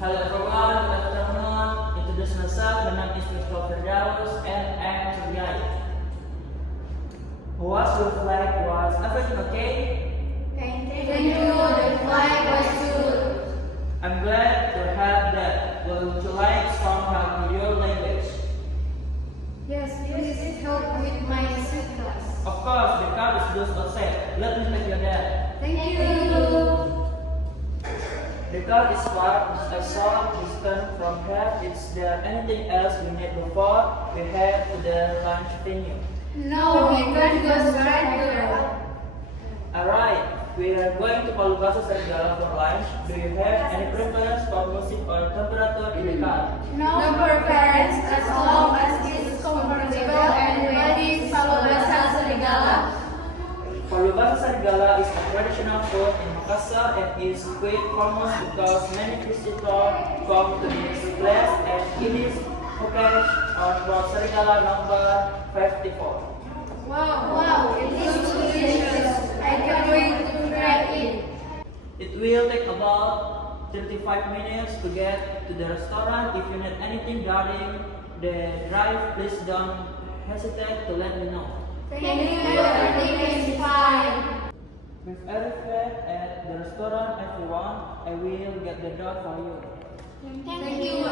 Hello everyone, good afternoon. Introduce myself, my name is Mr. Firdaus and I am Suryai. What your flight was everything okay? Thank you. The flight was good. I'm glad to have that. Would you like some help with your language? Yes, please help with my sweet class. Of course, the car is just outside. Let me take you there. Thank you. The car is parked a short distance from here. Is there anything else we need before we head to the lunch venue? No, we can't go right there. Alright, we are going to Palubasa Serigala for lunch. Do you have any preference for music or temperature in the car? No preference as long as it's comfortable and ready. Palubasa Serigala. Palubasa Serigala is a traditional food in Makassar and is quite famous because many visitors come to this place and it is focused on Port Serigala number 54. Wow, it looks delicious. I can't wait to try it. It will take about 35 minutes to get to the restaurant. If you need anything during the drive, please don't hesitate to let me know. Thank you, everything is fine. We've arrived at the restaurant, everyone. I will get the door for you. Thank you.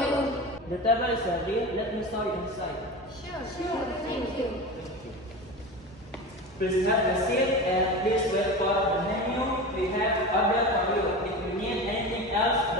The table is ready. Let me show you inside. Sure, thank you. Please have a seat and please wait for the menu. We have ordered for you. If you need anything else,